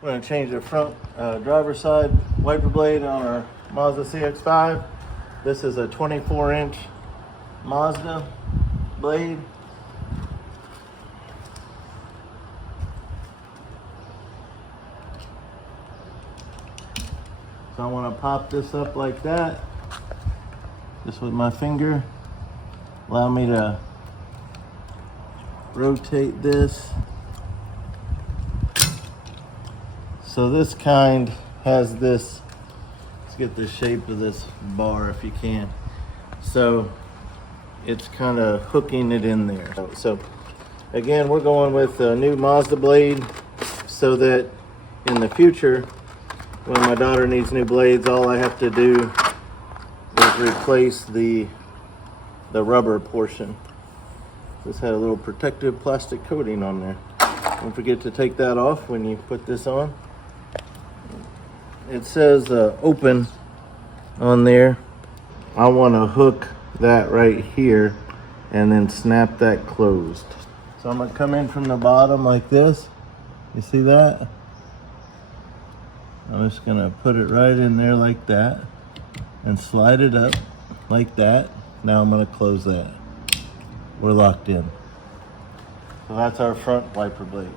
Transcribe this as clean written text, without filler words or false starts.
We're going to change the front driver's side wiper blade on our Mazda CX-5. This is a 24-inch Mazda blade. So I want to pop this up like that, just with my finger. Allow me to rotate this. So this kind has this, let's get the shape of this bar if you can. So it's kind of hooking it in there. So again, we're going with a new Mazda blade so that in the future, when my daughter needs new blades, all I have to do is replace the rubber portion. This had a little protective plastic coating on there. Don't forget to take that off when you put this on. It says open on there. I want to hook that right here and then snap that closed. So I'm going to come in from the bottom like this. You see that? I'm just going to put it right in there like that and slide it up like that. Now I'm going to close that. We're locked in. So that's our front wiper blade.